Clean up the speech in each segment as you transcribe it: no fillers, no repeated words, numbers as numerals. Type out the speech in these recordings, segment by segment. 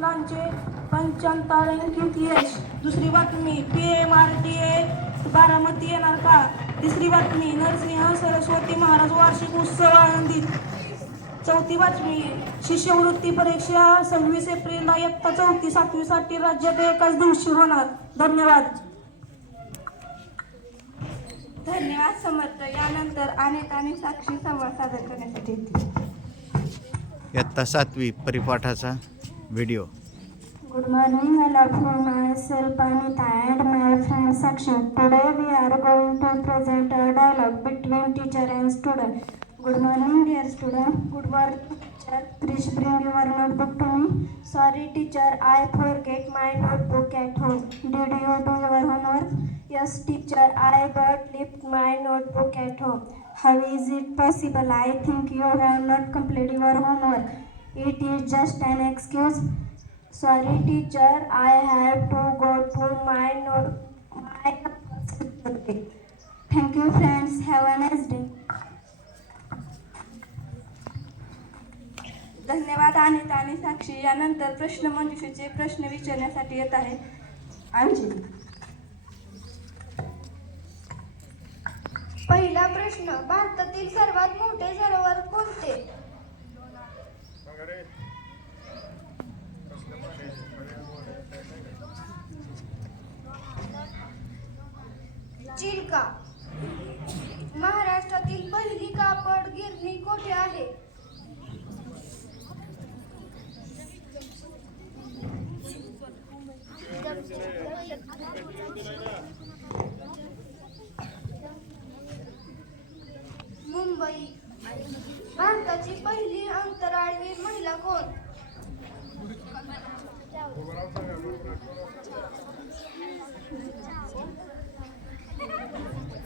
मुलांचे 75 अंकित यश. दुसरी बातमी, PMRTA बारामती येणार का? तिसरी बातमी, नरसिंह सरस्वती महाराज वार्षिक उत्सव आनंदित. चौथी बातमी, शिष्यवृत्ती परीक्षा 26 एप्रिलला इयत्ता 4थी 7वी साठी राज्यात एकाच दिवशी होणार. धन्यवाद. धन्यवाद समर्थ. यानंतर अनित आणि साक्षी संवाद सादर करण्यासाठी येतील. इयत्ता 7वी परिपाठाचा video. Good morning, I love myself Anita and my friend Sakshi. Today we are going to present a dialogue between teacher and student. Good morning, dear student. Good morning, teacher. Please bring your notebook to me. Sorry, teacher, I forget my notebook at home. Did you do your homework? Yes, teacher, I got left my notebook at home. How is it possible? I think you have not completed your homework. It is just an excuse. Sorry, teacher, I have to go to my Thank you, friends. Have a nice day. धन्यवाद अनित आणि साक्षी. यानंतर प्रश्नमंजुषेचे प्रश्न विचारण्यासाठी येत आहे अंजली. पहिला प्रश्न, भारतातील सर्वात मोठे सरोवर कोणते? चिल्का. महाराष्ट्रातील पहिली कापड गिरणी कोठे आहे? मुंबई. भारताची पहिली अंतराळवीर महिला कोण?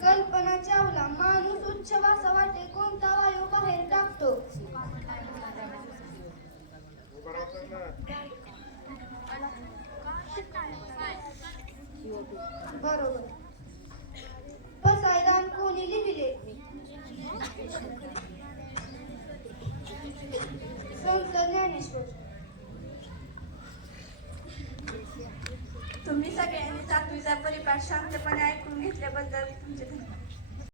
कल्पना चावला. माणूस उच्च वासावाटे कोणता वायू बाहेर टाकतो? बरोबर. पसायदान कोणी लिहिले? संत ज्ञानेश्वर. तुम्ही सगळ्यांनी 7वीचा परिपाठ शांतपणे ऐकून घेतल्याबद्दल तुमचे धन्यवाद.